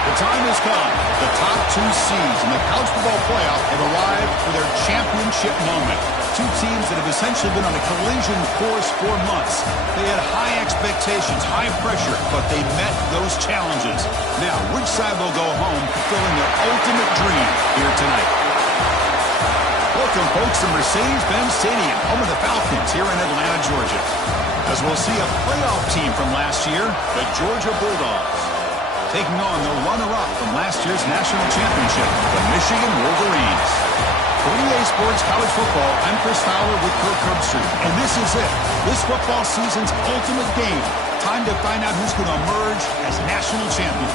The time has come. The top two seeds in the college football playoff have arrived for their championship moment. Two teams that have essentially been on a collision course for months. They had high expectations, high pressure, but they met those challenges. Now, which side will go home fulfilling their ultimate dream here tonight? Welcome, folks, to Mercedes-Benz Stadium, home of the Falcons here in Atlanta, Georgia. As we'll see a playoff team from last year, the Georgia Bulldogs, taking on the runner-up from last year's national championship, the Michigan Wolverines. For EA Sports College Football, I'm Chris Fowler with Kirk Herbstreit, and this is it. This football season's ultimate game. Time to find out who's going to emerge as national champion.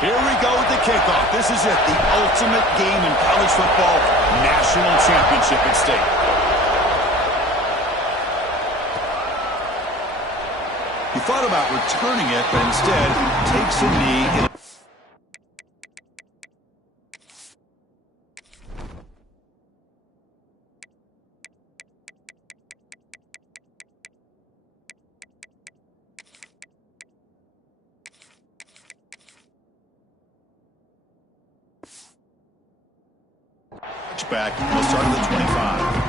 Here we go with the kickoff. This is it, the ultimate game in college football, national championship at stake. He thought about returning it, but instead takes a knee. Back. We'll start at the 25.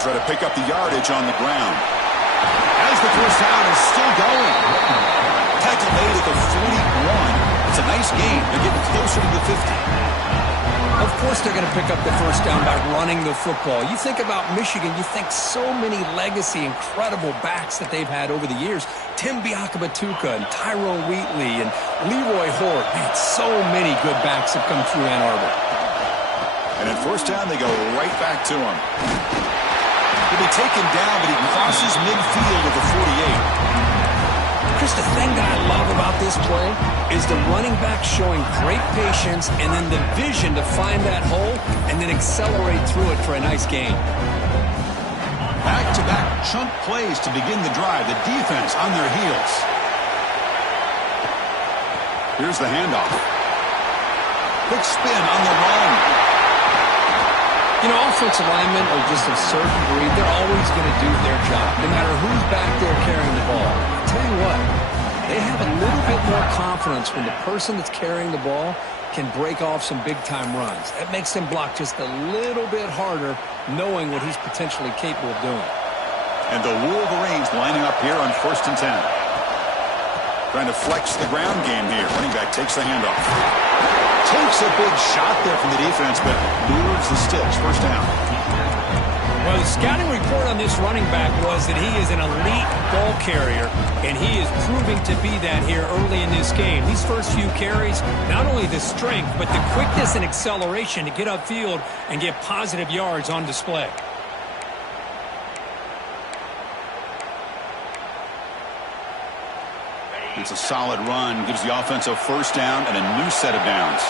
Try to pick up the yardage on the ground. As the first down is still going. Tackle made at the 41. It's a nice game. They're getting closer to the 50. Of course they're going to pick up the first down by running the football. You think about Michigan, you think so many legacy, incredible backs that they've had over the years. Tim Biakabatuka and Tyrone Wheatley and Leroy Hort. Man, so many good backs have come through Ann Arbor. And at first down, they go right back to him. He'll be taken down, but he crosses midfield at the 48. Chris, the thing that I love about this play is the running back showing great patience and then the vision to find that hole and then accelerate through it for a nice gain. Back-to-back chunk plays to begin the drive. The defense on their heels. Here's the handoff. Quick spin on the run. You know, offensive linemen are just a certain breed. They're always going to do their job, no matter who's back there carrying the ball. I'll tell you what, they have a little bit more confidence when the person that's carrying the ball can break off some big-time runs. That makes them block just a little bit harder, knowing what he's potentially capable of doing. And the Wolverines lining up here on 1st and 10. Trying to flex the ground game here. Running back takes the handoff. Takes a big shot there from the defense, but moves the sticks. First down. Well, the scouting report on this running back was that he is an elite ball carrier, and he is proving to be that here early in this game. These first few carries, not only the strength, but the quickness and acceleration to get upfield and get positive yards on display. It's a solid run, gives the offense a first down and a new set of downs.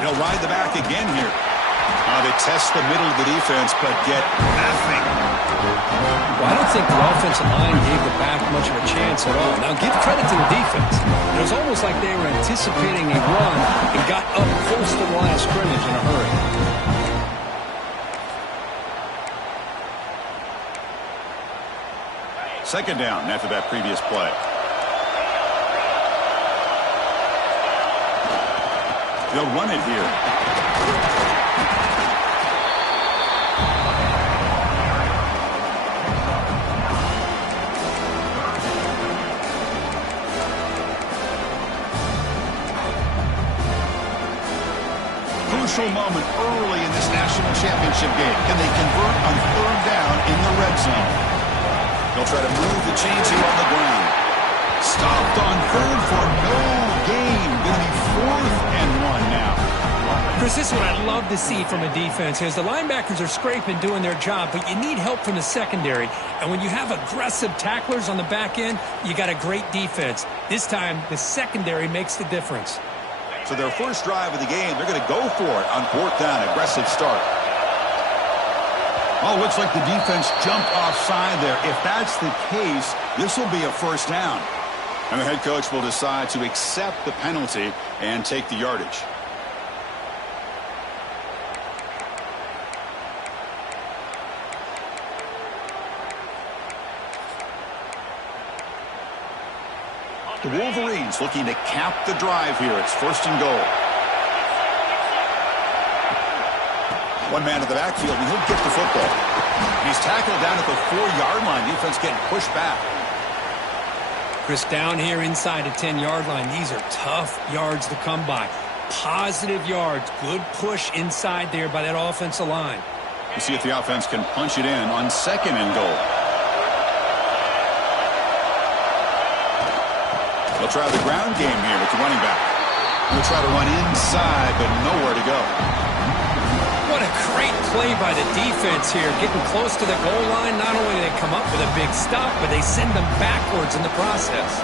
They'll ride the back again here. They test the middle of the defense, but get nothing. Well, I don't think the offensive line gave the back much of a chance at all. Now, give credit to the defense. It was almost like they were anticipating a run and got up close to the line of scrimmage in a hurry. Second down after that previous play. They'll run it here. Crucial moment early in this national championship game. Can they convert on 3rd down in the They'll try to move the chains here on the ground. Stopped on third for no gain. Going to be 4th and 1 now. Chris, this is what I'd love to see from a defense is the linebackers are scraping, doing their job, but you need help from the secondary. And when you have aggressive tacklers on the back end, you got a great defense. This time, the secondary makes the difference. So their first drive of the game, they're going to go for it on 4th down. Aggressive start. Well, it looks like the defense jumped offside there. If that's the case, this will be a 1st down. And the head coach will decide to accept the penalty and take the yardage. The Wolverines looking to cap the drive here. It's 1st and goal. One man at the backfield, and he'll get the football. He's tackled down at the 4-yard line. Defense getting pushed back. Chris, down here inside the 10-yard line, these are tough yards to come by. Positive yards. Good push inside there by that offensive line. We'll see if the offense can punch it in on 2nd and goal. They'll try the ground game here with the running back. They'll try to run inside, but nowhere to go. What a great play by the defense here. Getting close to the goal line, not only do they come up with a big stop, but they send them backwards in the process.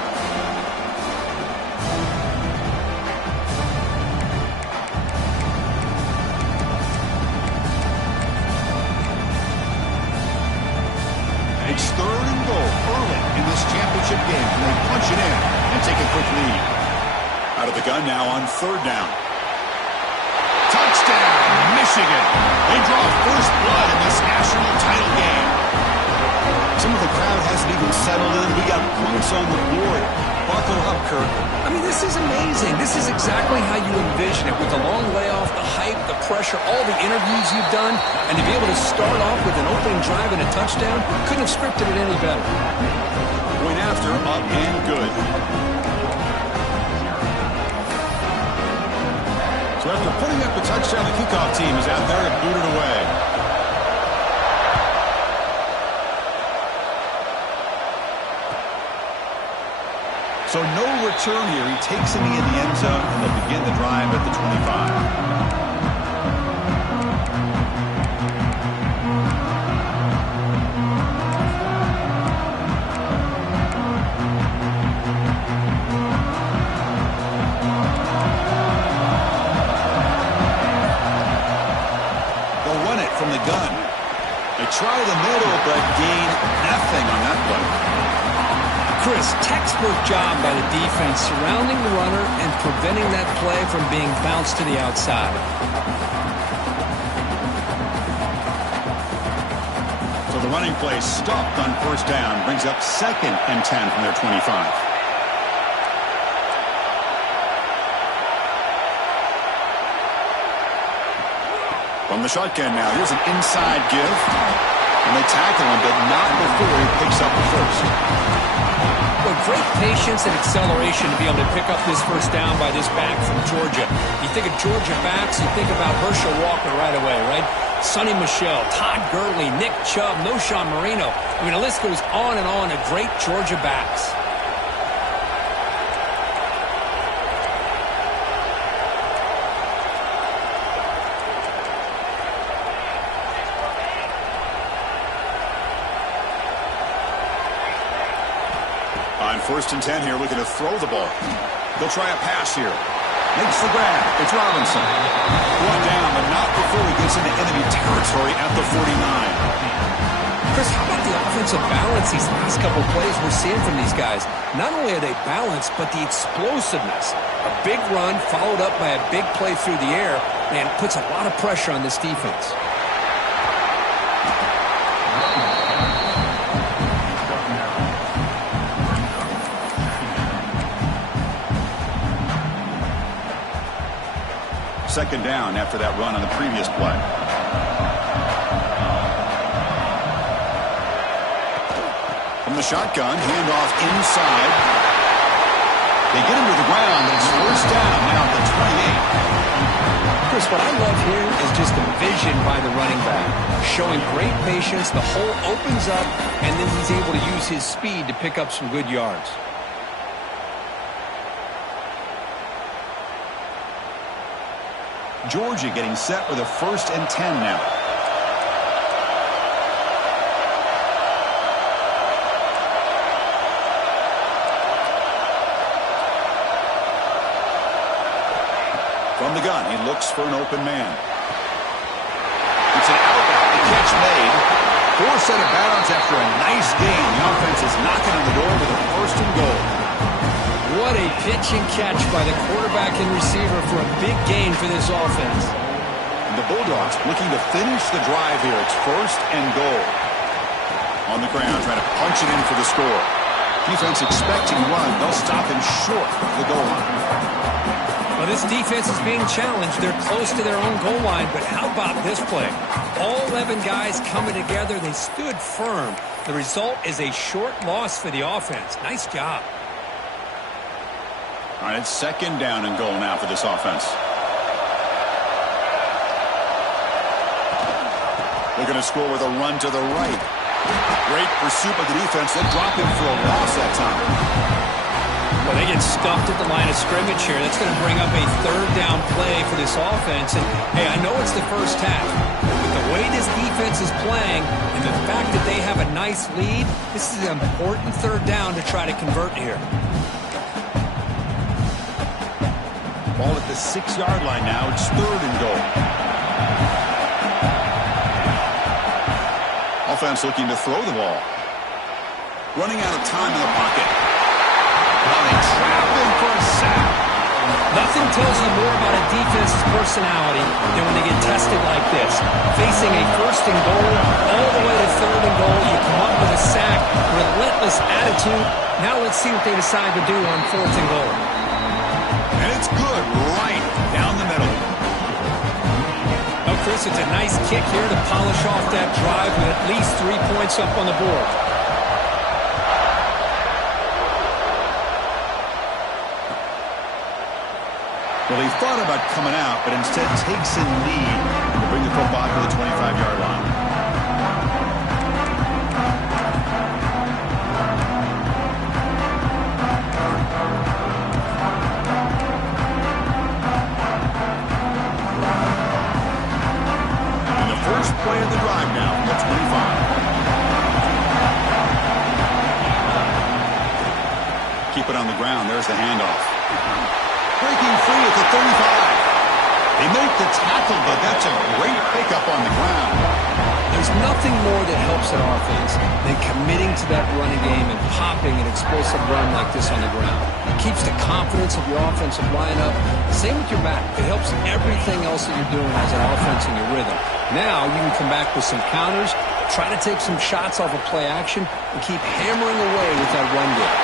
It's 3rd and goal early in this championship game. And they punch it in and take a quick lead. Out of the gun now on 3rd down. Touchdown, Michigan. They draw first blood in this national title game. Some of the crowd hasn't even settled in. We got points on the board. Buckle up, Kirk. I mean, this is amazing. This is exactly how you envision it, with the long layoff, the hype, the pressure, all the interviews you've done, and to be able to start off with an opening drive and a touchdown, couldn't have scripted it any better. Point after, up and good. So after putting up the touchdown, the kickoff team is out there and booted away. So no return here. He takes it in the end zone, and they'll begin the drive at the 25. From the gun. They try the middle, but gain nothing on that play. Chris, textbook job by the defense surrounding the runner and preventing that play from being bounced to the outside. So the running play stopped on 1st down, brings up 2nd and 10 from their 25. From the shotgun now, here's an inside give. And they tackle him, but not before he picks up the 1st. Well, great patience and acceleration to be able to pick up this 1st down by this back from Georgia. You think of Georgia backs, you think about Herschel Walker right away, right? Sonny Michel, Todd Gurley, Nick Chubb, Noshawn Marino. I mean, the list goes on and on of great Georgia backs. On 1st and 10 here, looking to throw the ball. They'll try a pass here. Makes the grab. It's Robinson. Brought down, but not before he gets into enemy territory at the 49. Chris, how about the offensive balance these last couple plays we're seeing from these guys? Not only are they balanced, but the explosiveness. A big run followed up by a big play through the air, man, puts a lot of pressure on this defense. Second down after that run on the previous play. From the shotgun, handoff inside. They get him to the ground, but it's 1st down now at the 28. Chris, what I love here is just the vision by the running back. Showing great patience, the hole opens up, and then he's able to use his speed to pick up some good yards. Georgia getting set with a 1st and 10 now. From the gun, he looks for an open man. It's an outback. The catch made. 4 set of bounds after a nice gain. The offense is knocking on the door with a 1st and goal. What a pitch and catch by the quarterback and receiver for a big gain for this offense. And the Bulldogs looking to finish the drive here. It's 1st and goal. On the ground, trying to punch it in for the score. Defense expecting run. They'll stop him short of the goal line. Well, this defense is being challenged. They're close to their own goal line, but how about this play? All 11 guys coming together. They stood firm. The result is a short loss for the offense. Nice job. All right, it's 2nd down and goal now for this offense. They're going to score with a run to the right. Great pursuit by the defense. They drop him for a loss that time. Well, they get stuffed at the line of scrimmage here. That's going to bring up a 3rd down play for this offense. And, hey, I know it's the first half, but the way this defense is playing and the fact that they have a nice lead, this is an important 3rd down to try to convert here. Ball at the 6-yard line now. It's 3rd and goal. Offense looking to throw the ball. Running out of time in the pocket. Now they trap him for a sack. Nothing tells you more about a defense's personality than when they get tested like this. Facing a 1st and goal, all the way to 3rd and goal, you come up with a sack, relentless attitude. Now let's see what they decide to do on 4th and goal. And it's good right down the middle. Oh, Chris, it's a nice kick here to polish off that drive with at least 3 points up on the board. Well, he thought about coming out, but instead takes a lead to bring the football to the 25-yard line. And the first play of the drive now from the 25. Keep it on the ground. There's the handoff. Breaking free at the 35. They make the tackle, but that's a great pickup on the ground. There's nothing more that helps an offense than committing to that running game and popping an explosive run like this on the ground. It keeps the confidence of your offensive lineup. Same with your back. It helps everything else that you're doing as an offense in your rhythm. Now you can come back with some counters, try to take some shots off of play action, and keep hammering away with that run game.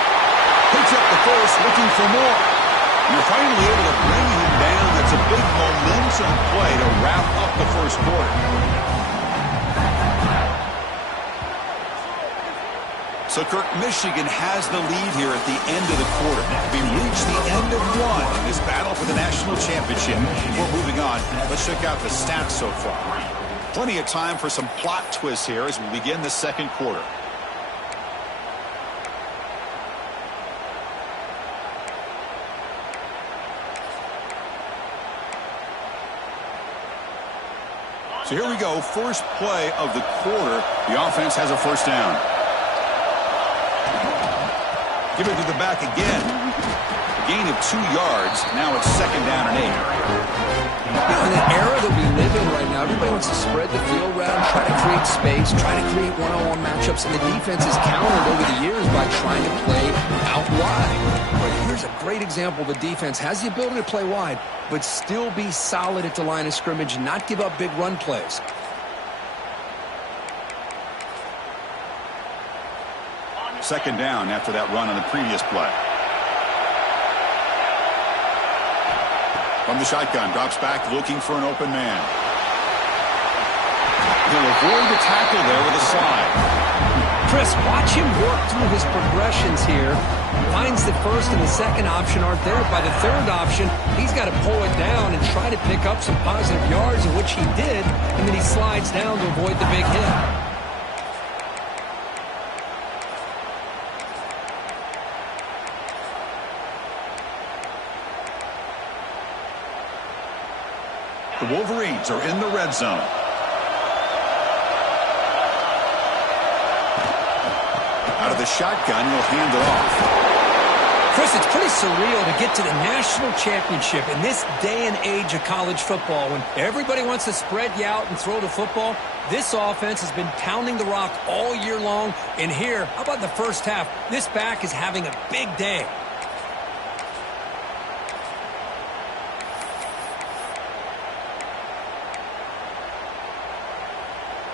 Picks up the first, looking for more. You're finally able to bring him down. That's a big momentum play to wrap up the first quarter. So, Kirk, Michigan has the lead here at the end of the quarter. We reached the end of one in this battle for the national championship. Before moving on, let's check out the stats so far. Plenty of time for some plot twists here as we begin the second quarter. So here we go, first play of the quarter. The offense has a 1st down. Give it to the back again. A gain of 2 yards. Now it's 2nd down and 8. In the era that we live in right now, everybody wants to spread the field around, try to create space, try to create one-on-one matchups, and the defense is countered over the years by trying to play out wide. But here's a great example. The defense has the ability to play wide, but still be solid at the line of scrimmage and not give up big run plays. Second down after that run on the previous play. From the shotgun, drops back looking for an open man. He'll avoid the tackle there with a slide. Chris, watch him work through his progressions here. Finds the first and the second option aren't there. By the third option, he's got to pull it down and try to pick up some positive yards, in which he did, and then he slides down to avoid the big hit. The Wolverines are in the red zone. Out of the shotgun, he'll hand it off. Chris, it's pretty surreal to get to the national championship in this day and age of college football when everybody wants to spread you out and throw the football. This offense has been pounding the rock all year long. And here, how about the first half? This back is having a big day.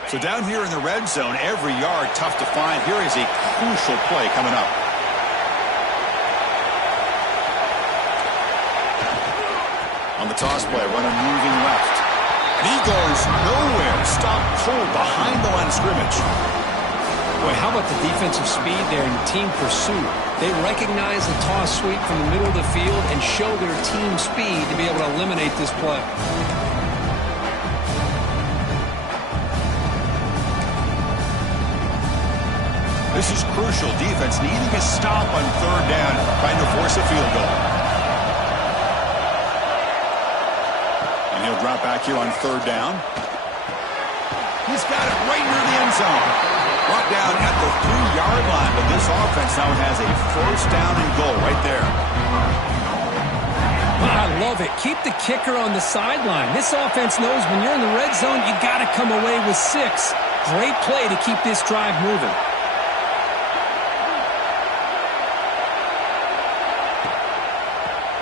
So down here in the red zone, every yard tough to find. Here is a crucial play coming up. On the toss play, runner moving left. And he goes nowhere. Stopped cold behind the line of scrimmage. Boy, how about the defensive speed there in team pursuit? They recognize the toss sweep from the middle of the field and show their team speed to be able to eliminate this play. This is crucial. Defense needing a stop on third down, trying to force a field goal. And he'll drop back here on third down. He's got it right near the end zone. Brought down at the 3-yard line, but this offense now has a first down and goal right there. I love it. Keep the kicker on the sideline. This offense knows when you're in the red zone, you got to come away with 6. Great play to keep this drive moving.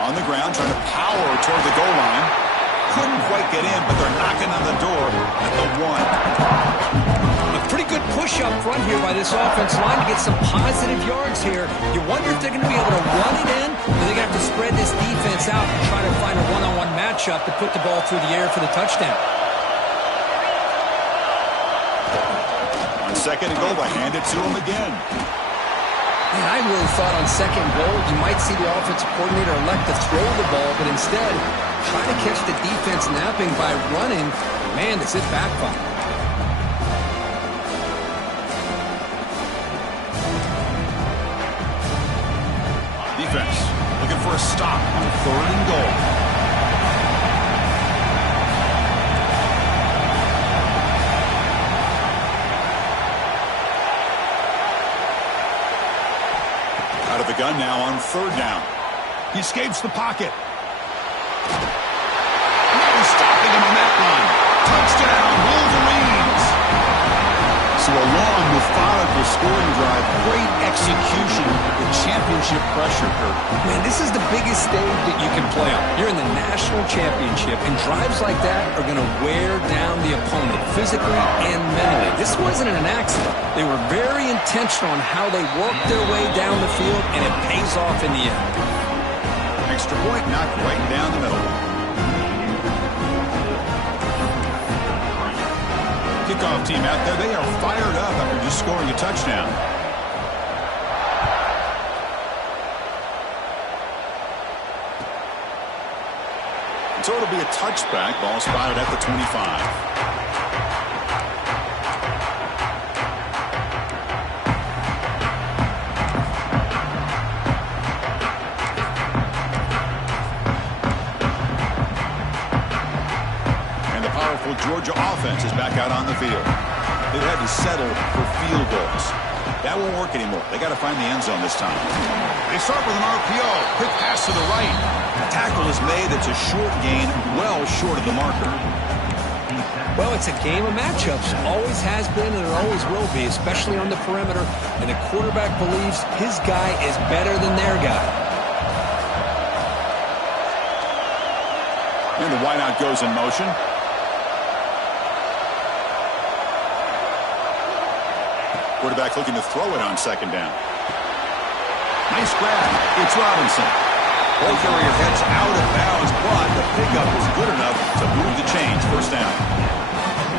On the ground, trying to power toward the goal line. Couldn't quite get in, but they're knocking on the door at the 1. A pretty good push up front here by this offensive line to get some positive yards here. You wonder if they're going to be able to run it in, or they're going to have to spread this defense out and try to find a one-on-one matchup to put the ball through the air for the touchdown. On second and goal, they hand it to him again. Man, I really thought on second goal you might see the offensive coordinator elect to throw the ball, but instead try to catch the defense napping by running. Man, does it backfire. Defense looking for a stop on third and goal. Out of the gun now on third down. He escapes the pocket. No stopping him on that run. Touchdown, Wolverines. So a long, methodical scoring drive. Great execution with championship pressure, Kurt. Man, this is the biggest stage that you can play on. You're in the national championship, and drives like that are going to wear down the opponent physically and mentally. This wasn't an accident. They were very intentional on how they worked their way down the field, and it pays off in the end. Extra point knocked right down the middle. Kickoff team out there, they are fired up after just scoring a touchdown. So it'll be a touchback. Ball spotted at the 25. Georgia offense is back out on the field. They've had to settle for field goals. That won't work anymore. They got to find the end zone this time. They start with an RPO. Quick pass to the right. The tackle is made. It's a short gain, well short of the marker. Well, it's a game of matchups. Always has been and it always will be, especially on the perimeter. And the quarterback believes his guy is better than their guy. And the wideout goes in motion. Quarterback looking to throw it on second down. Nice grab. It's Robinson. Ball carrier heads out of bounds, but the pickup is good enough to move the chains. First down.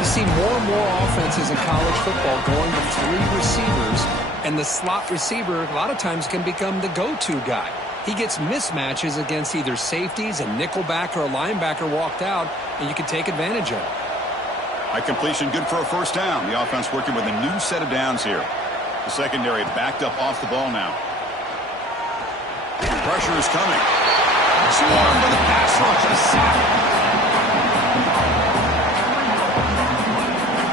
see more and more offenses in college football going to 3 receivers, and the slot receiver a lot of times can become the go-to guy. He gets mismatches against either safeties, a nickelback, or a linebacker walked out, and you can take advantage of it. A completion good for a first down. The offense working with a new set of downs here. The secondary backed up off the ball now. Pressure is coming. Swarmed by the pass rush. A sack.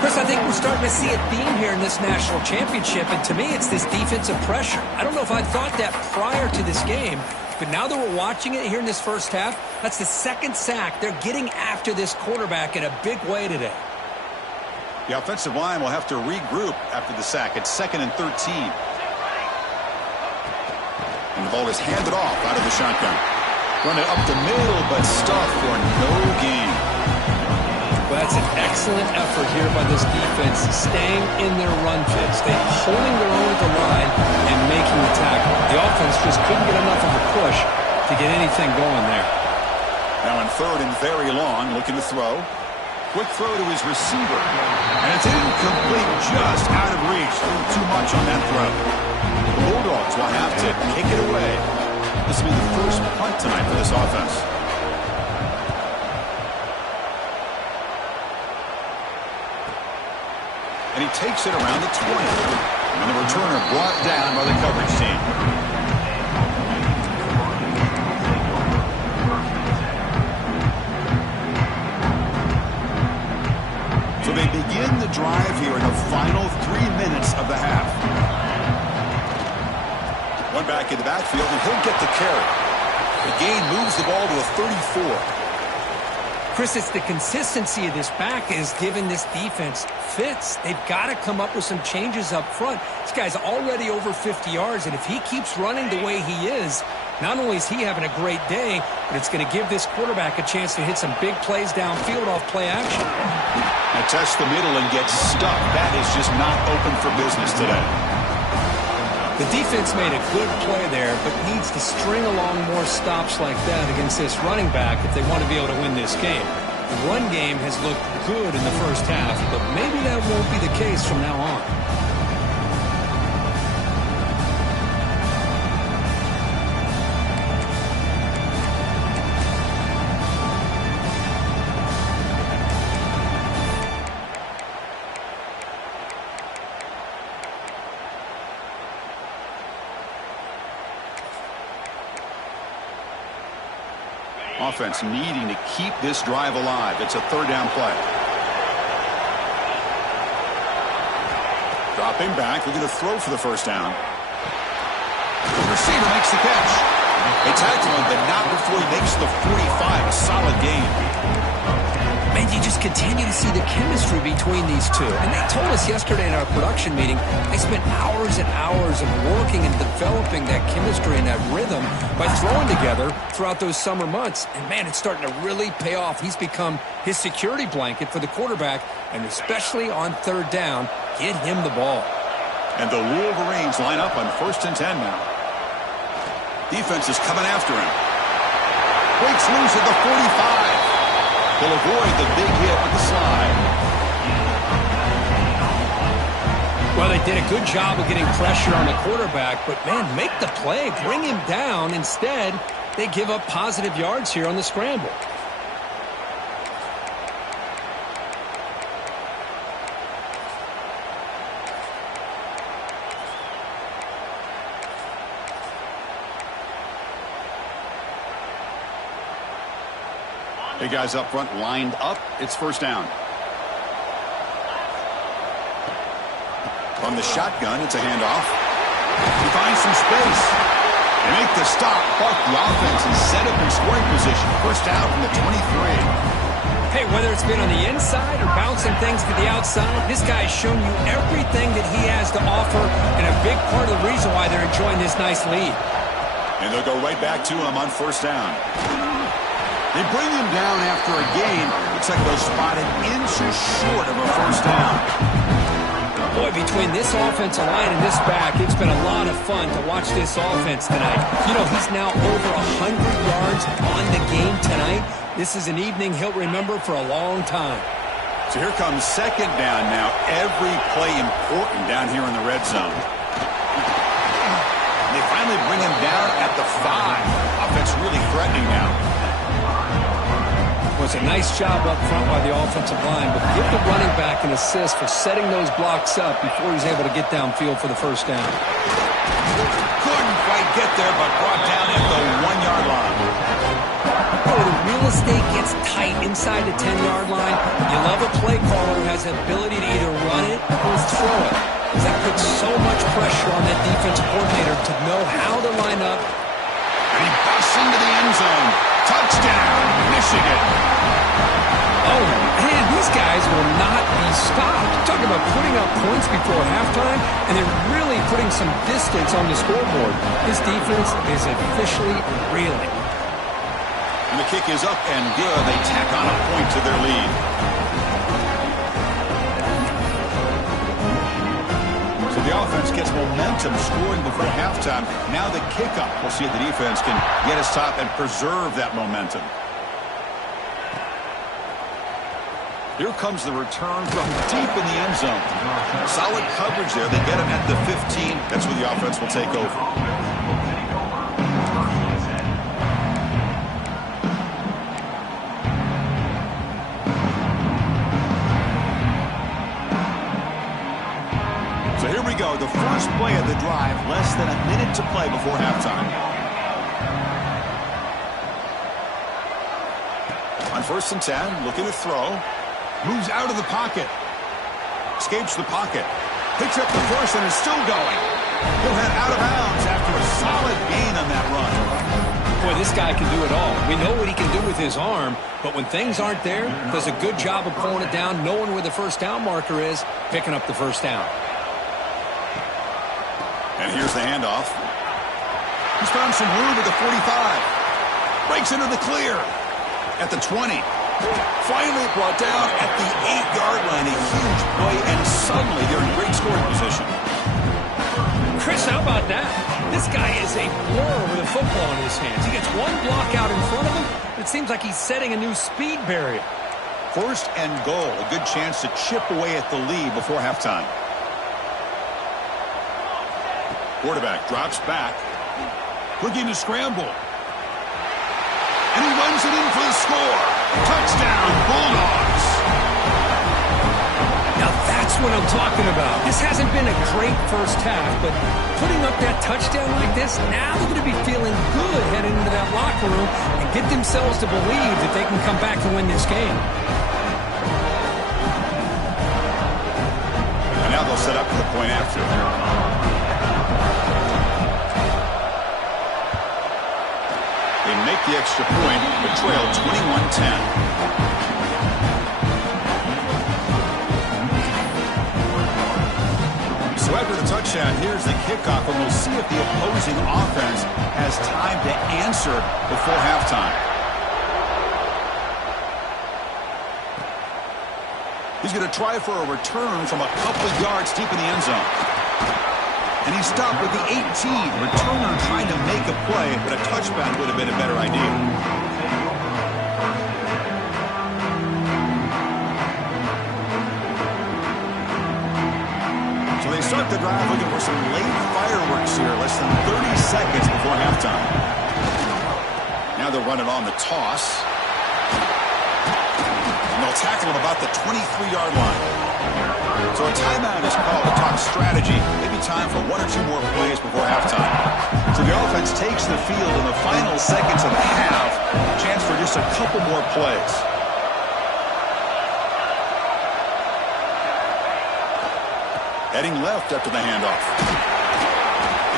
Chris, I think we're starting to see a theme here in this national championship, and to me it's this defensive pressure. I don't know if I thought that prior to this game, but now that we're watching it here in this first half, that's the 2nd sack. They're getting after this quarterback in a big way today. The offensive line will have to regroup after the sack. It's 2nd and 13. And the ball is handed off out of the shotgun. Run it up the middle, but stuffed for no gain. Well, that's an excellent effort here by this defense, staying in their run fits. They're holding their own at the line and making the tackle. The offense just couldn't get enough of a push to get anything going there. Now in 3rd and very long, looking to throw. Quick throw to his receiver. And it's incomplete, just out of reach. Too much on that throw. The Bulldogs will have to kick it away. This will be the first punt tonight for this offense. And he takes it around the 20. And the returner brought down by the coverage team. So they begin the drive here in the final 3 minutes of the half. One back in the backfield, and he'll get the carry. The gain moves the ball to a 34. Chris, it's the consistency of this back is giving this defense fits. They've got to come up with some changes up front. This guy's already over 50 yards, and if he keeps running the way he is, not only is he having a great day, but it's going to give this quarterback a chance to hit some big plays downfield off play action. Now test the middle and get stuck. That is just not open for business today. The defense made a good play there, but needs to string along more stops like that against this running back if they want to be able to win this game. The run game has looked good in the first half, but maybe that won't be the case from now on. Offense needing to keep this drive alive. It's a 3rd down play. Dropping back, looking to throw for the first down. The receiver makes the catch. They tackle him, but not before he makes the 45. A solid gain. Man, you just continue to see the chemistry between these two. And they told us yesterday in our production meeting, they spent hours and hours of working and developing that chemistry and that rhythm by throwing together throughout those summer months. And, man, it's starting to really pay off. He's become his security blanket for the quarterback, and especially on 3rd down, get him the ball. And the Wolverines line up on 1st and 10 now. Defense is coming after him. Breaks loose at the 45. He'll avoid the big hit with the slide. Well, they did a good job of getting pressure on the quarterback, but, man, make the play. Bring him down. Instead, they give up positive yards here on the scramble. Hey, guys up front lined up. It's 1st down. From the shotgun, it's a handoff. He finds some space. They make the stop, but the offense is set up in scoring position. 1st down from the 23. Hey, whether it's been on the inside or bouncing things to the outside, this guy has shown you everything that he has to offer, and a big part of the reason why they're enjoying this nice lead. And they'll go right back to him on 1st down. They bring him down after a gain. Looks like they'll spot it inches short of a 1st down. Boy, between this offensive line and this back, it's been a lot of fun to watch this offense tonight. You know, he's now over 100 yards on the game tonight. This is an evening he'll remember for a long time. So here comes second down now. Every play important down here in the red zone. They finally bring him down at the 5. Offense really threatening now. It was a nice job up front by the offensive line, but give the running back an assist for setting those blocks up before he's able to get downfield for the first down. Couldn't quite get there, but brought down at the 1-yard line. Oh, the real estate gets tight inside the 10-yard line. You love a play caller who has the ability to either run it or throw it. Because that puts so much pressure on that defensive coordinator to know how to line up. And he busts into the end zone. Touchdown, Michigan. Oh, man, these guys will not be stopped. Talking about putting up points before halftime, and they're really putting some distance on the scoreboard. This defense is officially reeling. And the kick is up and good. They tack on a point to their lead. So the offense gets momentum scoring before halftime. Now the kickoff. We'll see if the defense can get a stop and preserve that momentum. Here comes the return from deep in the end zone. Solid coverage there. They get him at the 15. That's where the offense will take over. So here we go. The first play of the drive. Less than a minute to play before halftime. On 1st and 10, looking to throw. Moves out of the pocket. Escapes the pocket. Picks up the first and is still going. He'll head out of bounds after a solid gain on that run. Boy, this guy can do it all. We know what he can do with his arm, but when things aren't there, does a good job of pulling it down, knowing where the first down marker is, picking up the first down. And here's the handoff. He's found some room at the 45. Breaks into the clear at the 20. Finally brought down at the 8-yard line. A huge play, and suddenly they're in great scoring position. Chris, how about that? This guy is a blur with a football in his hands. He gets one block out in front of him. It seems like he's setting a new speed barrier. 1st and goal. A good chance to chip away at the lead before halftime. Quarterback drops back. Looking to scramble. And he runs it in for the score. Touchdown, Bulldogs. Now that's what I'm talking about. This hasn't been a great first half, but putting up that touchdown like this, now they're going to be feeling good heading into that locker room and get themselves to believe that they can come back and win this game. And now they'll set up for the point after. They make the extra point, but trail 21-10. So after the touchdown, here's the kickoff, and we'll see if the opposing offense has time to answer before halftime. He's going to try for a return from a couple of yards deep in the end zone. And he stopped with the 18. Returner trying to make a play, but a touchback would have been a better idea. So they start the drive looking for some late fireworks here, less than 30 seconds before halftime. Now they'll run it on the toss. And they'll tackle him about the 23-yard line. So a timeout is called to talk strategy. Maybe time for 1 or 2 more plays before halftime. So the offense takes the field in the final seconds of the half. Chance for just a couple more plays. Heading left after the handoff.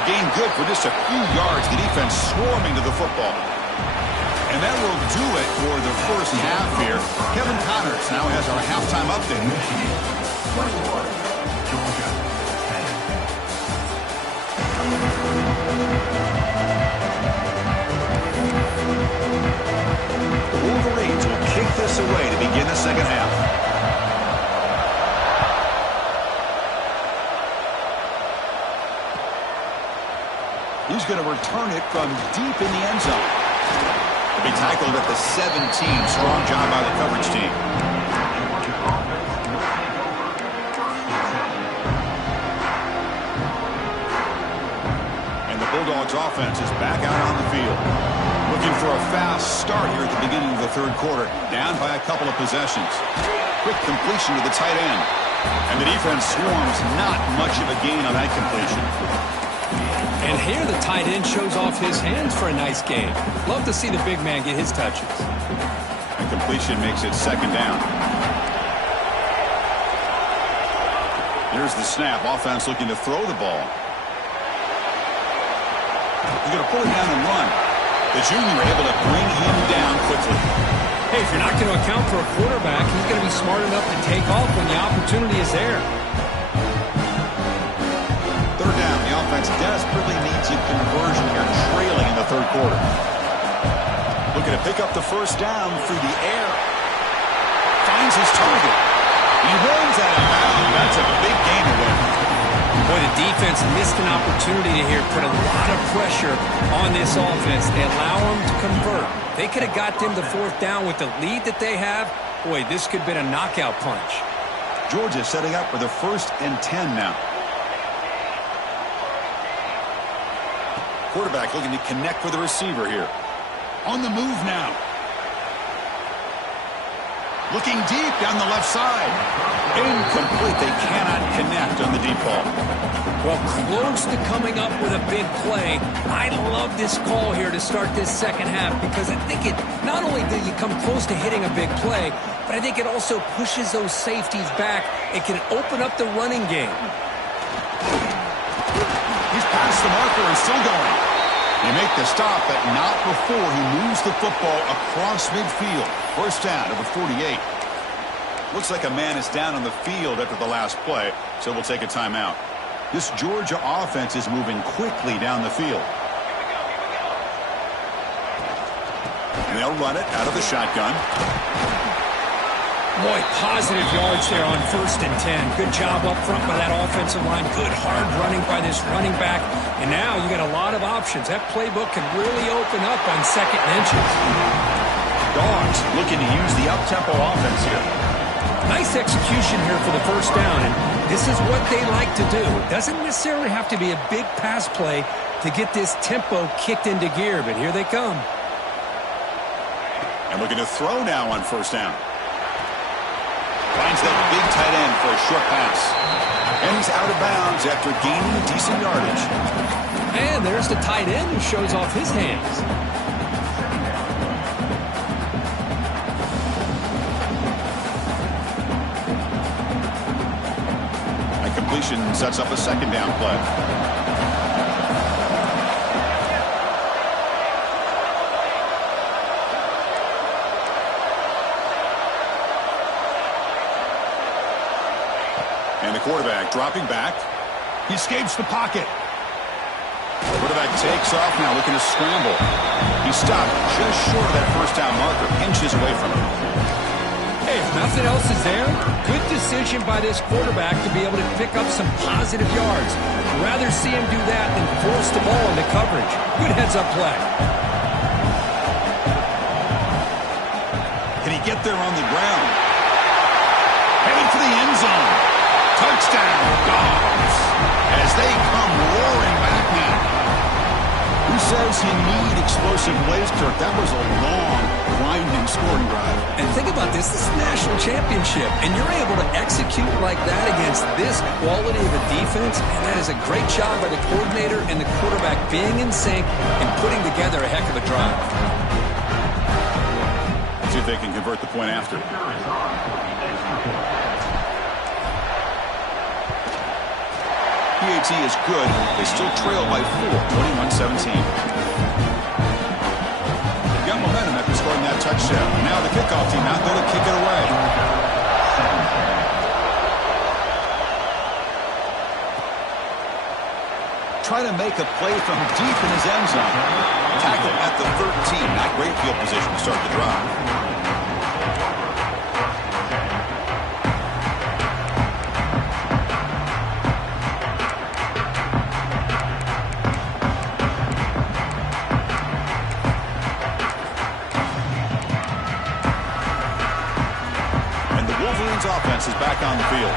The gain good for just a few yards. The defense swarming to the football. And that will do it for the first half here. Kevin Connors now has our halftime update. 24, Georgia. The Wolverines will kick this away to begin the second half. He's going to return it from deep in the end zone. He'll be tackled at the 17. Strong job by the coverage team. Bulldogs offense is back out on the field. Looking for a fast start here at the beginning of the third quarter. Down by a couple of possessions. Quick completion to the tight end. And the defense swarms. Not much of a gain on that completion. And here the tight end shows off his hands for a nice game. Love to see the big man get his touches. The completion makes it second down. Here's the snap. Offense looking to throw the ball. He's going to pull it down and run. The junior able to bring him down quickly. Hey, if you're not going to account for a quarterback, he's going to be smart enough to take off when the opportunity is there. Third down. The offense desperately needs a conversion here, trailing in the third quarter. Looking to pick up the first down through the air. Finds his target. He runs out of bounds. That's a big gain away. Boy, the defense missed an opportunity here, put a lot of pressure on this offense. They allow them to convert. They could have got them the fourth down with the lead that they have. Boy, this could have been a knockout punch. Georgia setting up for the 1st and 10 now. Quarterback looking to connect with the receiver here. On the move now. Looking deep down the left side. Incomplete. They cannot connect on the deep ball. Well, close to coming up with a big play. I love this call here to start this second half because I think it not only do you come close to hitting a big play, but I think it also pushes those safeties back. It can open up the running game. He's past the marker and still going. They make the stop, but not before he moves the football across midfield. First down of the 48. Looks like a man is down on the field after the last play, so we'll take a timeout. This Georgia offense is moving quickly down the field. And they'll run it out of the shotgun. Boy, positive yards there on 1st and 10. Good job up front by that offensive line. Good hard running by this running back. And now you got a lot of options. That playbook can really open up on 2nd and inches. Dogs looking to use the up-tempo offense here. Nice execution here for the first down, and this is what they like to do. It doesn't necessarily have to be a big pass play to get this tempo kicked into gear, but here they come. And looking to throw now on 1st down. Finds that big tight end for a short pass. And he's out of bounds after gaining decent yardage. And there's the tight end who shows off his hands. A completion sets up a 2nd down play. And the quarterback dropping back. He escapes the pocket. Quarterback takes off now, looking to scramble. He stopped just short of that first down marker, inches away from him. Hey, if nothing else is there, good decision by this quarterback to be able to pick up some positive yards. I'd rather see him do that than force the ball into coverage. Good heads-up play. Can he get there on the ground? Headed for the end zone. Touchdown, Dogs, as they come roaring back now. Who says you need explosive plays, Kirk? That was a long, winding scoring drive. And think about this. This is a national championship, and you're able to execute like that against this quality of a defense, and that is a great job by the coordinator and the quarterback being in sync and putting together a heck of a drive. Let's see if they can convert the point after. PAT is good. They still trail by 4, 21-17. Got momentum after scoring that touchdown. Now the kickoff team out there to kick it away. Trying to make a play from deep in his end zone. Tackle at the 13. Not great field position to start the drive. Offense is back on the field.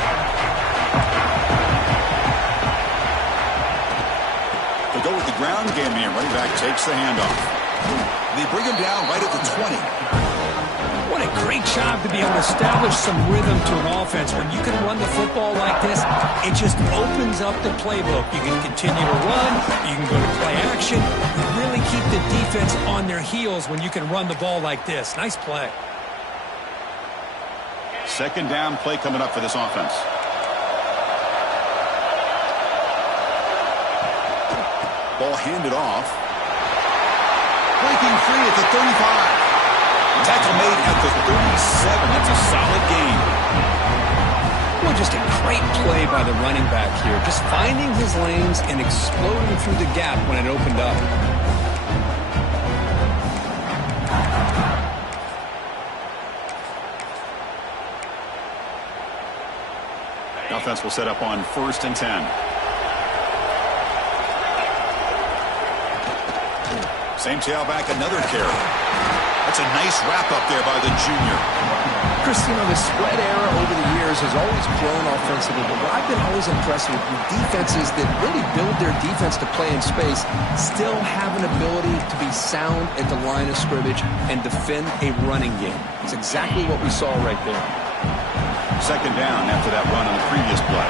They'll go with the ground game here. Running back takes the handoff. They bring him down right at the 20. What a great job to be able to establish some rhythm to an offense. When you can run the football like this, it just opens up the playbook. You can continue to run. You can go to play action. You really keep the defense on their heels when you can run the ball like this. Nice play. Second down play coming up for this offense. Ball handed off. Breaking free at the 35. Tackle made at the 37. That's a solid gain. Well, just a great play by the running back here. Just finding his lanes and exploding through the gap when it opened up. The offense will set up on 1st and 10. Same tailback, another carry. That's a nice wrap up there by the junior. Chris, the spread era over the years has always grown offensively, but what I've been always impressed with defenses that really build their defense to play in space still have an ability to be sound at the line of scrimmage and defend a running game. It's exactly what we saw right there. Second down after that run on the previous play.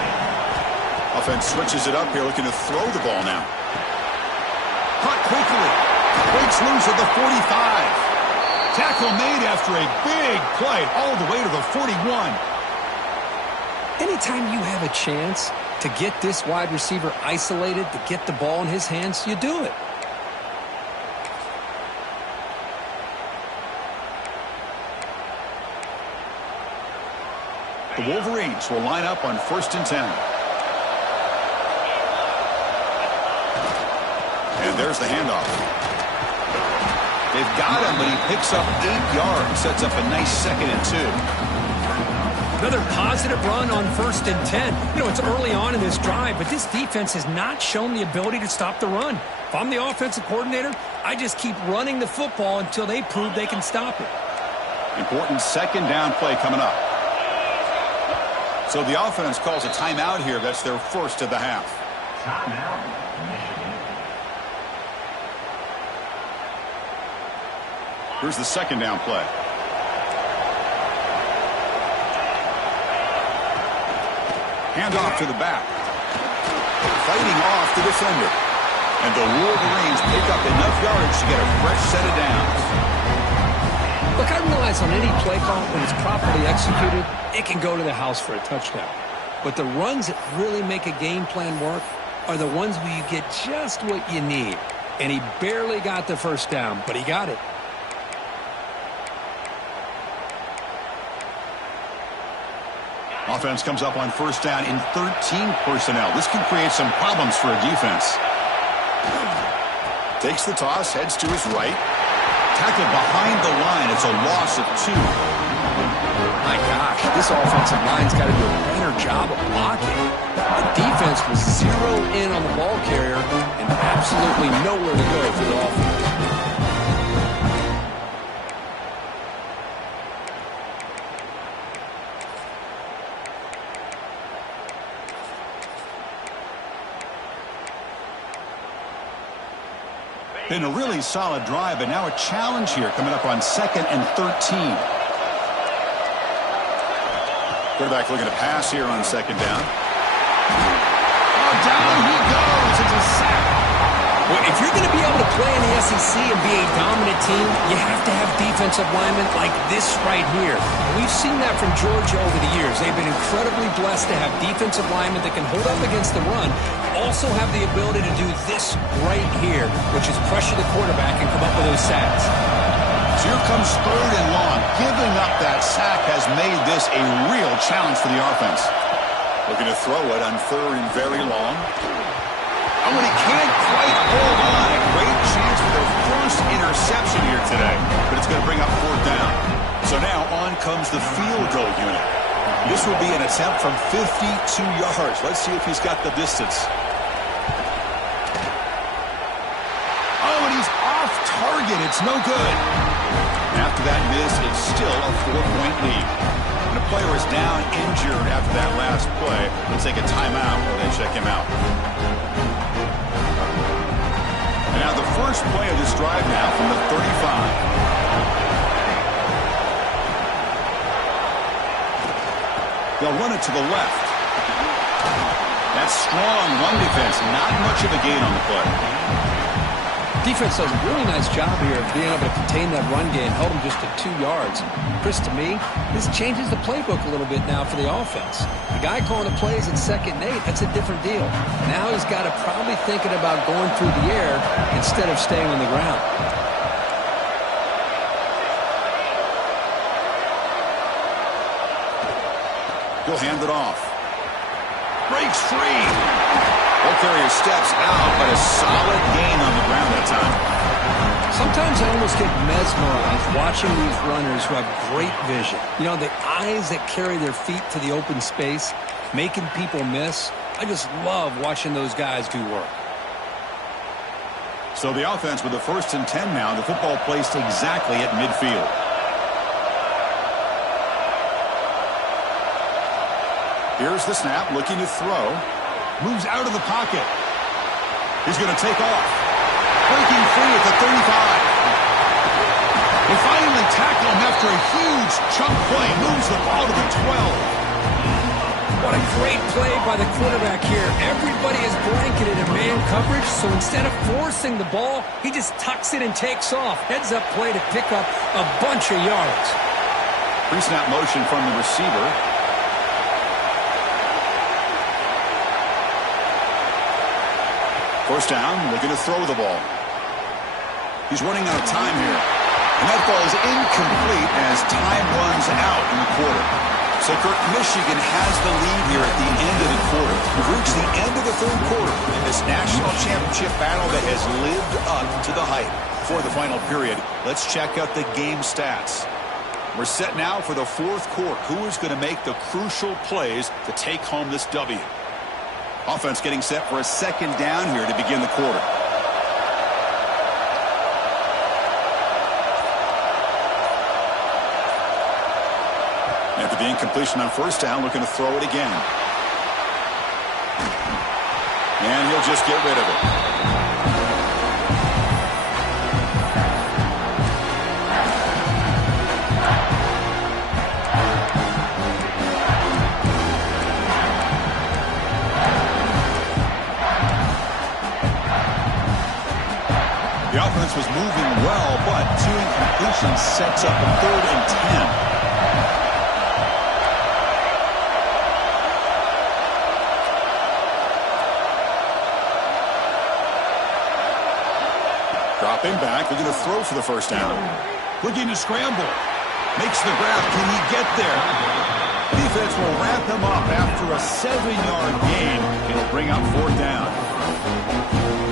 Offense switches it up here, looking to throw the ball now. Caught quickly. Breaks loose at the 45. Tackle made after a big play all the way to the 41. Anytime you have a chance to get this wide receiver isolated, to get the ball in his hands, you do it. The Wolverines will line up on 1st and 10. And there's the handoff. They've got him, but he picks up 8 yards. Sets up a nice 2nd and 2. Another positive run on 1st and 10. It's early on in this drive, but this defense has not shown the ability to stop the run. If I'm the offensive coordinator, I just keep running the football until they prove they can stop it. Important second down play coming up. So the offense calls a timeout here. That's their first of the half. Timeout, Michigan. Here's the second down play. Hand off to the back. Fighting off the defender. And the Wolverines pick up enough yards to get a fresh set of downs. Look, I realize on any play call, when it's properly executed, it can go to the house for a touchdown. But the runs that really make a game plan work are the ones where you get just what you need. And he barely got the first down, but he got it. Offense comes up on 1st down in 13 personnel. This can create some problems for a defense. Takes the toss, heads to his right. Tackled behind the line. It's a loss of 2. My gosh, this offensive line's got to do a better job of blocking. The defense was zeroed in on the ball carrier and absolutely nowhere to go for the offense. Been a really solid drive, but now a challenge here coming up on 2nd and 13. Quarterback looking to pass here on 2nd down. Oh, down he goes. It's a sack. Well, if you're going to be able to play in the SEC and be a dominant team, you have to have defensive linemen like this right here. We've seen that from Georgia over the years. They've been incredibly blessed to have defensive linemen that can hold up against the run, also have the ability to do this right here, which is pressure the quarterback and come up with those sacks. So here comes 3rd and long. Giving up that sack has made this a real challenge for the offense. Looking to throw it on 3rd and very long. Oh, and he can't quite hold on. A great chance for their first interception here today, but it's going to bring up 4th down. So now on comes the field goal unit. This will be an attempt from 52 yards. Let's see if he's got the distance. Oh, and he's off target. It's no good. After that miss, it's still a 4-point lead. And a player is down injured after that last play. Let's take a timeout while they check him out. first play of this drive now from the 35. They'll run it to the left. That's strong run defense. Not much of a gain on the play. Defense does a really nice job here of being able to contain that run game, held them just to 2 yards. Chris, to me, this changes the playbook a little bit now for the offense. The guy calling the plays at 2nd and 8, that's a different deal. Now he's got to probably thinking about going through the air instead of staying on the ground. He'll hand it off. Breaks free. Ball carrier steps out, but a solid gain on the ground that time. Sometimes I almost get mesmerized watching these runners who have great vision. You know, the eyes that carry their feet to the open space, making people miss. I just love watching those guys do work. So the offense with the 1st and 10 now. The football placed exactly at midfield. Here's the snap, looking to throw. Moves out of the pocket. He's going to take off. Breaking free at the 35. They finally tackle him after a huge chunk play. Moves the ball to the 12. What a great play by the quarterback here. Everybody is blanketed in man coverage, so instead of forcing the ball, he just tucks it and takes off. Heads up play to pick up a bunch of yards. Pre-snap motion from the receiver. First down, looking to throw the ball. He's running out of time here. And that ball is incomplete as time runs out in the quarter. So, Kirk, Michigan has the lead here at the end of the quarter. We've reached the end of the 3rd quarter in this national championship battle that has lived up to the hype. For the final period, let's check out the game stats. We're set now for the 4th quarter. Who is going to make the crucial plays to take home this W? Offense getting set for a 2nd down here to begin the quarter. After the incompletion on 1st down, looking to throw it again. And he'll just get rid of it. The offense was moving well, but 2 incompletions sets up a 3rd and 10. Dropping back, looking to throw for the 1st down. Looking to scramble. Makes the grab. Can he get there? Defense will wrap him up after a 7-yard gain. It'll bring up 4th down.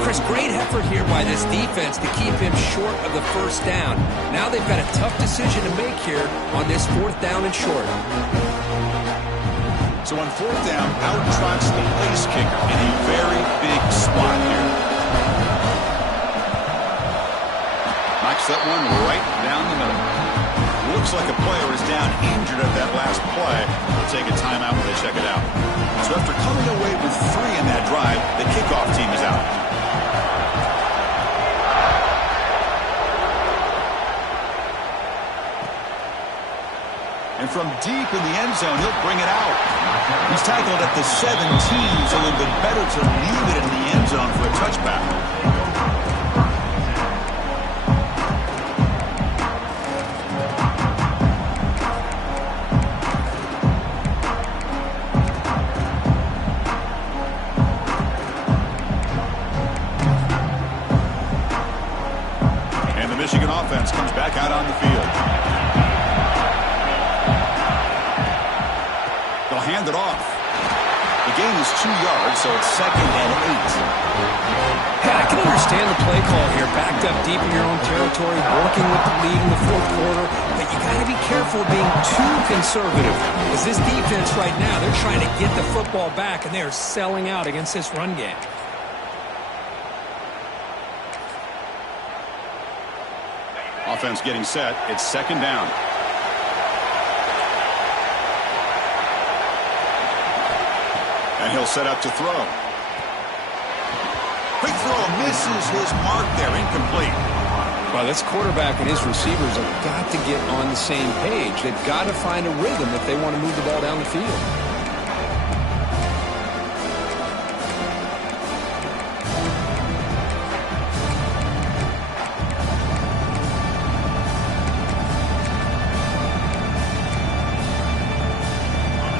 Chris, great effort here by this defense to keep him short of the 1st down. Now they've got a tough decision to make here on this 4th down and short. So on 4th down, out trots the place kicker in a very big spot here. Knocks that one right down the middle. Looks like a player is down injured at that last play. They'll take a timeout when they check it out. So after coming away with 3 in that drive, the kickoff team is out. And from deep in the end zone, he'll bring it out. He's tackled at the 17, so a little bit better to leave it in the end zone for a touchback. And the Michigan offense comes back out on the field. Hand it off. The gain is 2 yards, so it's 2nd and 8. Yeah, I can understand the play call here. Backed up deep in your own territory, working with the lead in the 4th quarter. But you got to be careful being too conservative. Because this defense right now, they're trying to get the football back, and they are selling out against this run game. Offense getting set. It's 2nd down. And he'll set up to throw. Quick throw misses his mark there. Incomplete. Well, this quarterback and his receivers have got to get on the same page. They've got to find a rhythm if they want to move the ball down the field.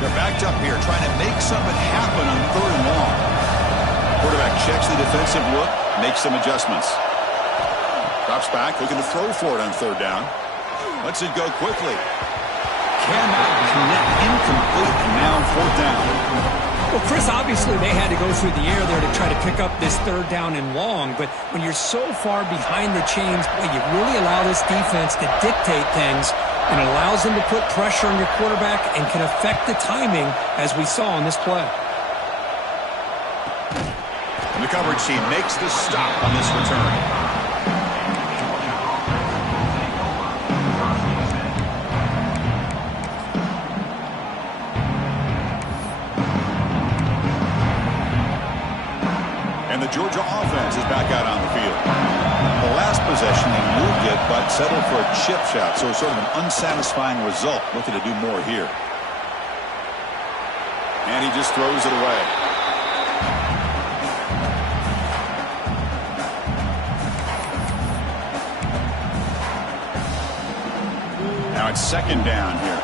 They're backed up here trying to make something happen on 3rd and long. Quarterback checks the defensive look, makes some adjustments. Drops back, looking to throw for it on 3rd down. Lets it go quickly. Cannot connect, incomplete, and now 4th down. Well, Chris, obviously they had to go through the air there to try to pick up this 3rd down and long, but when you're so far behind the chains, boy, you really allow this defense to dictate things, and it allows them to put pressure on your quarterback and can affect the timing, as we saw on this play. And the coverage team makes the stop on this return. And the Georgia offense is back out on the field. The last possession, they moved it, but settled for a chip shot. So sort of an unsatisfying result. Looking to do more here. And he just throws it away. Now it's 2nd down here.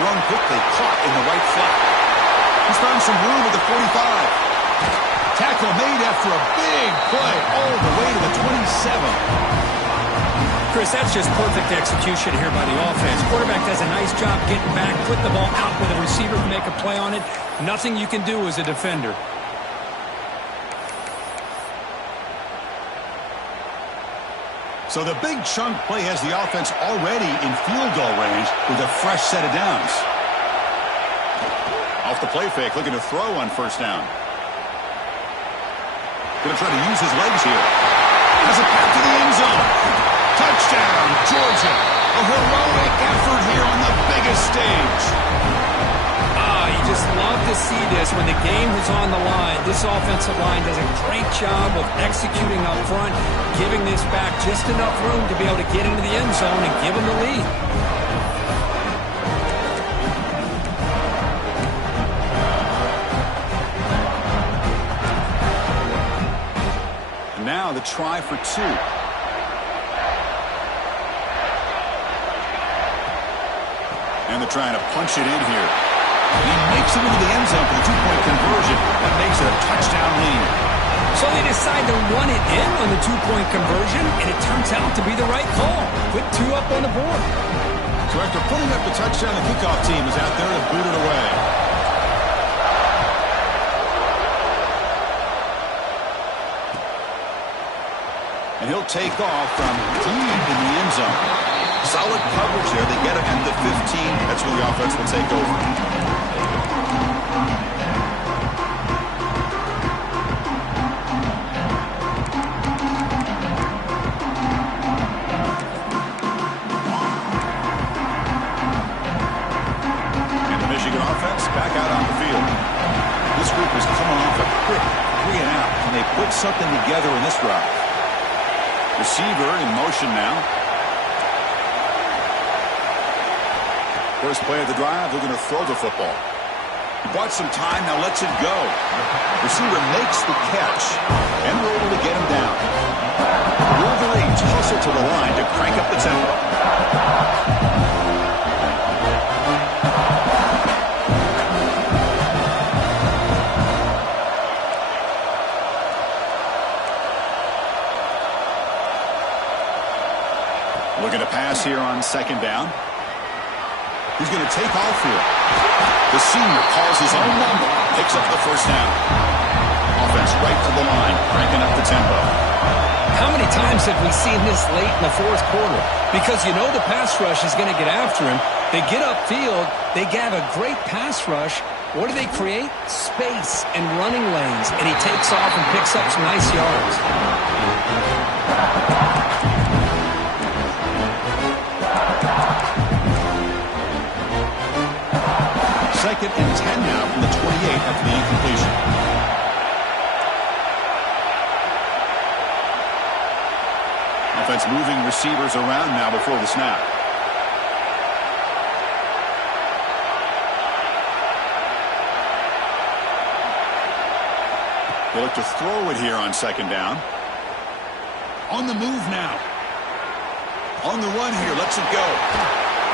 Thrown quickly, caught in the right flat. He's found some room at the 45. Tackle made after a big play all the way to the 27. Chris, that's just perfect execution here by the offense. Quarterback does a nice job getting back, put the ball out where the receiver can make a play on it. Nothing you can do as a defender. So the big chunk play has the offense already in field goal range with a fresh set of downs. Off the play fake, looking to throw on 1st down. Going to try to use his legs here. Has it back to the end zone. Touchdown, Georgia. A heroic effort here on the biggest stage. You just love to see this when the game is on the line. This offensive line does a great job of executing up front, giving this back just enough room to be able to get into the end zone and give them the lead. And now the try for 2. And they're trying to punch it in here. He makes it into the end zone for the 2-point conversion. That makes it a touchdown lead. So they decide to run it in on the 2-point conversion, and it turns out to be the right call. Put 2 up on the board. So after putting up the touchdown, the kickoff team is out there to boot it away. And he'll take off from deep in the end zone. Solid coverage there. They get him at the 15. That's where the offense will take over. Back out on the field. This group is coming off a quick 3 and out, and they put something together in this drive. Receiver in motion now. First play of the drive, they're going to throw the football. He bought some time, now lets it go. Receiver makes the catch, and we're able to get him down. Wolverines hustle to the line to crank up the tempo. Looking to pass here on 2nd down. He's going to take off here. The senior calls his own number. Picks up the 1st down. Offense right to the line, cranking up the tempo. How many times have we seen this late in the 4th quarter? Because you know the pass rush is going to get after him. They get upfield. They have a great pass rush. What do they create? Space and running lanes. And he takes off and picks up some nice yards. 2nd and 10 now from the 28 after the incompletion. Offense moving receivers around now before the snap. They look to throw it here on 2nd down. On the move now. On the run here, lets it go.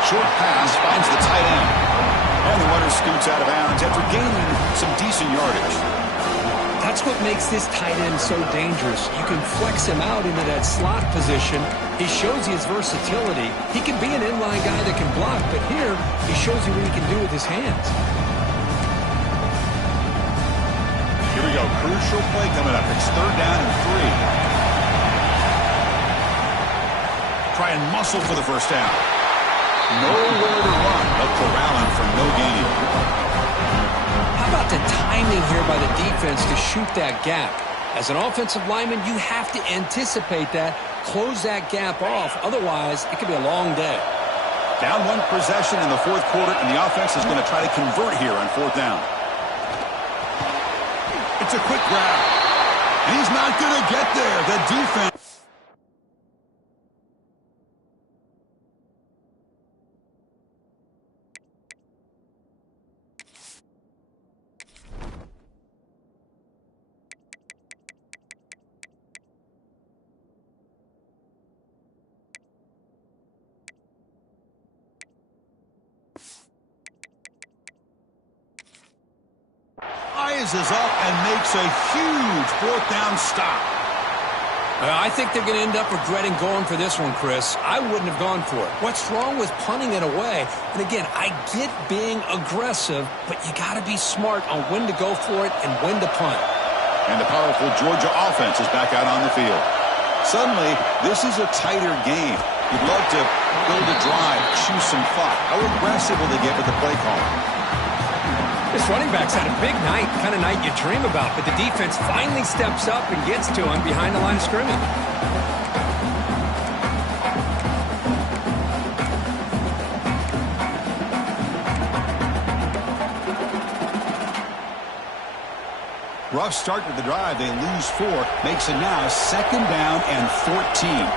Short pass finds the tight end. And the runner scoots out of bounds after gaining some decent yardage. That's what makes this tight end so dangerous. You can flex him out into that slot position. He shows you his versatility. He can be an inline guy that can block, but here he shows you what he can do with his hands. Here we go. Crucial play coming up. It's 3rd down and 3. Try and muscle for the first down. Nowhere to run. They'll corral him for no gain. How about the timing here by the defense to shoot that gap? As an offensive lineman, you have to anticipate that, close that gap off. Otherwise, it could be a long day. Down 1 possession in the 4th quarter, and the offense is going to try to convert here on 4th down. It's a quick grab. And he's not going to get there. The defense. Rises up and makes a huge 4th down stop. I think they're going to end up regretting going for this one, Chris. I wouldn't have gone for it. What's wrong with punting it away? And again, I get being aggressive, but you got to be smart on when to go for it and when to punt. And the powerful Georgia offense is back out on the field. Suddenly, this is a tighter game. You'd love to build a drive, choose some clock. How aggressive will they get with the play call? This running back's had a big night, kind of night you dream about, but the defense finally steps up and gets to him behind the line of scrimmage. Rough start to the drive. They lose 4. Makes it now 2nd down and 14.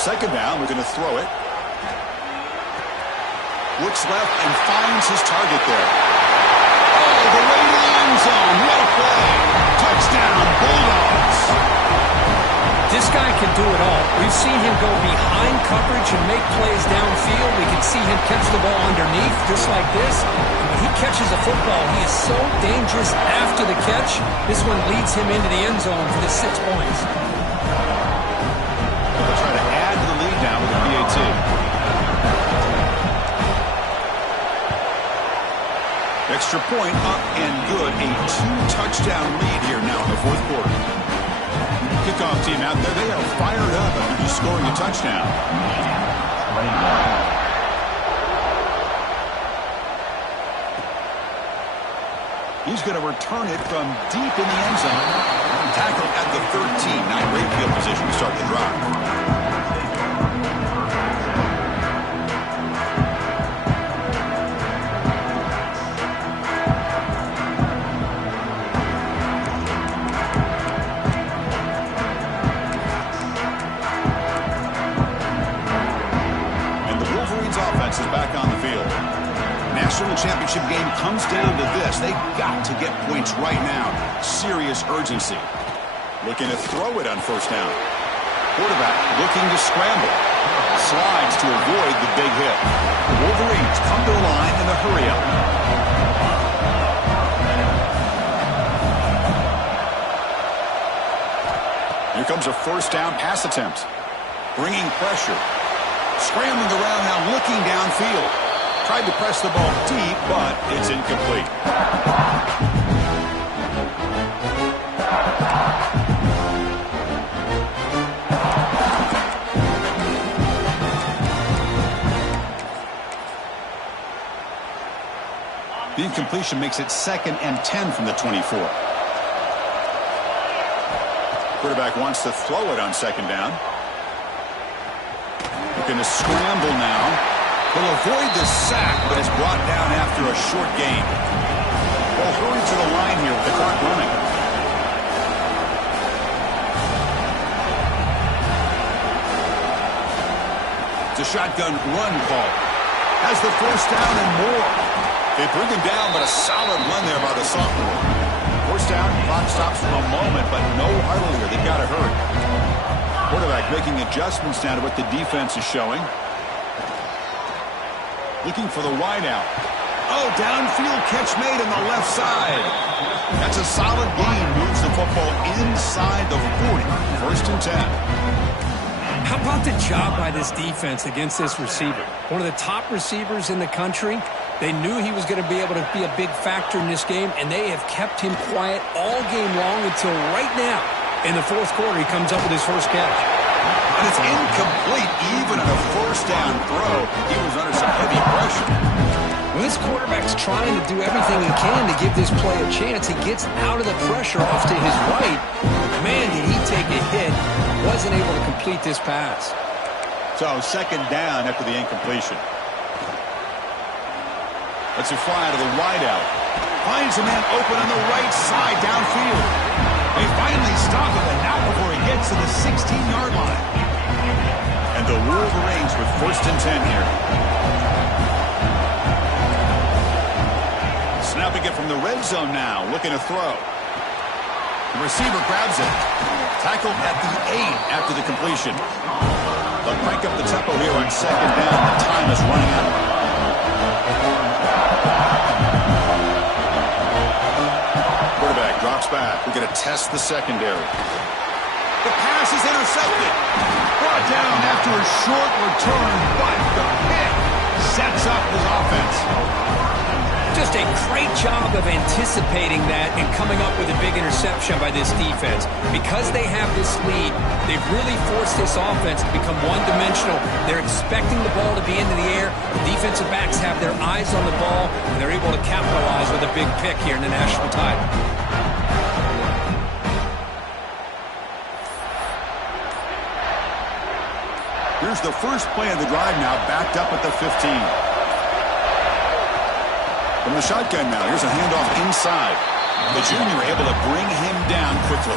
Second down, we're going to throw it. Looks left and finds his target there. Oh, the way to the end zone. What a play. Touchdown, Bulldogs. This guy can do it all. We've seen him go behind coverage and make plays downfield. We can see him catch the ball underneath just like this. When he catches a football, he is so dangerous after the catch. This one leads him into the end zone for the 6 points. They'll try to add to the lead now with a PAT. Extra point up and good. A 2-touchdown lead here now in the 4th quarter. Kickoff team out there. They are fired up after just scoring a touchdown. He's going to return it from deep in the end zone. Tackle at the 13. Not great field position to start the drive. Is back on the field. National championship game comes down to this. They've got to get points right now. Serious urgency. Looking to throw it on 1st down. Quarterback looking to scramble. Slides to avoid the big hit. Wolverines come to the line in the hurry up. Here comes a 1st down pass attempt. Bringing pressure. Scrambling around now, looking downfield. Tried to press the ball deep, but it's incomplete. The incompletion makes it 2nd and 10 from the 24. Quarterback wants to throw it on second down. Looking to scramble now. He'll avoid the sack, but it's brought down after a short gain. Well, hurry to the line here with the clock running. It's a shotgun run call. Has the first down and more. They bring him down, but a solid run there by the sophomore. First down, clock stops for a moment, but no huddle here. They've got to hurry. Quarterback making adjustments now to what the defense is showing. Looking for the wideout. Oh, downfield catch made on the left side. That's a solid gain. Moves the football inside the 40. First and 10. How about the job by this defense against this receiver? One of the top receivers in the country. They knew he was going to be able to be a big factor in this game, and they have kept him quiet all game long until right now. In the fourth quarter, he comes up with his first catch. And it's incomplete, even on a first down throw. He was under some heavy pressure. When this quarterback's trying to do everything he can to give this play a chance, he gets out of the pressure off to his right. Man, did he take a hit. Wasn't able to complete this pass. So second down after the incompletion. Let's it fly to the wideout. Finds a man open on the right side downfield. They finally stop him, and not before he gets to the 16-yard line. And the Wolverines with first and 10 here. Snapping it from the red zone now, looking to throw. The receiver grabs it. Tackled at the 8 after the completion. They'll crank up the tempo here on second down. The time is running out. Quarterback drops back. We're going to test the secondary. The pass is intercepted. Brought down after a short return, but the pick sets up his offense. Just a great job of anticipating that and coming up with a big interception by this defense. Because they have this lead, they've really forced this offense to become one-dimensional. They're expecting the ball to be into the air. The defensive backs have their eyes on the ball, and they're able to capitalize with a big pick here in the national title. Here's the first play of the drive now, backed up at the 15. From the shotgun now, here's a handoff inside. The junior able to bring him down quickly.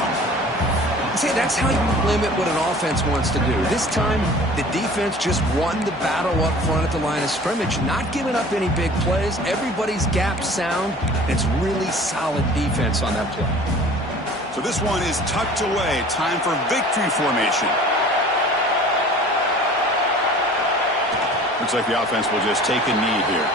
See, that's how you limit what an offense wants to do. This time, the defense just won the battle up front at the line of scrimmage, not giving up any big plays. Everybody's gap sound. It's really solid defense on that play. So this one is tucked away. Time for victory formation. Looks like the offense will just take a knee here.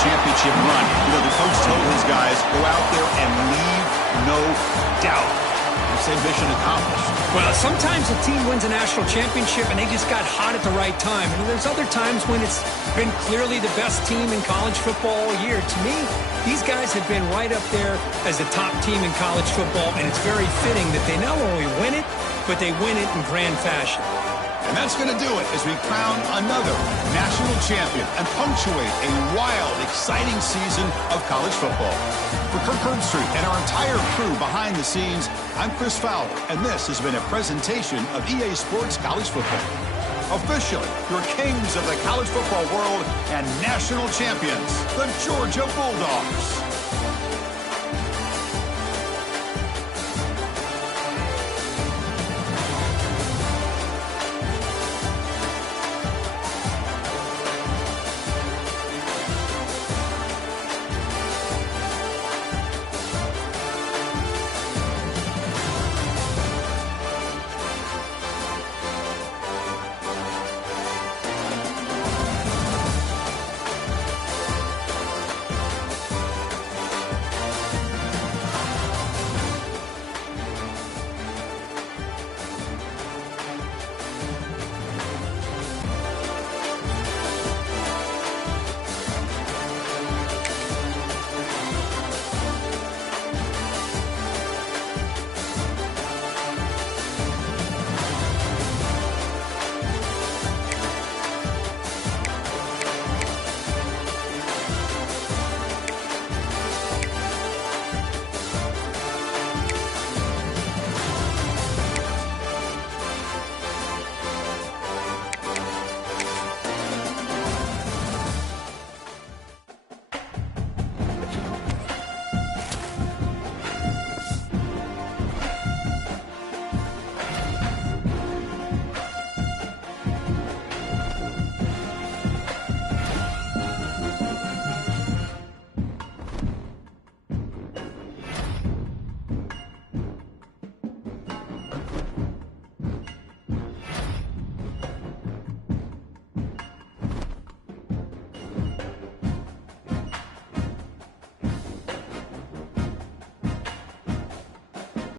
Championship run. You know, the coach told his guys, go out there and leave no doubt. They say mission accomplished. Well, sometimes a team wins a national championship and they just got hot at the right time. And there's other times when it's been clearly the best team in college football all year. To me, these guys have been right up there as the top team in college football, and it's very fitting that they not only win it, but they win it in grand fashion. And that's going to do it as we crown another national champion and punctuate a wild, exciting season of college football. For Kirk Herbstreit and our entire crew behind the scenes, I'm Chris Fowler, and this has been a presentation of EA Sports College Football. Officially, your kings of the college football world and national champions, the Georgia Bulldogs.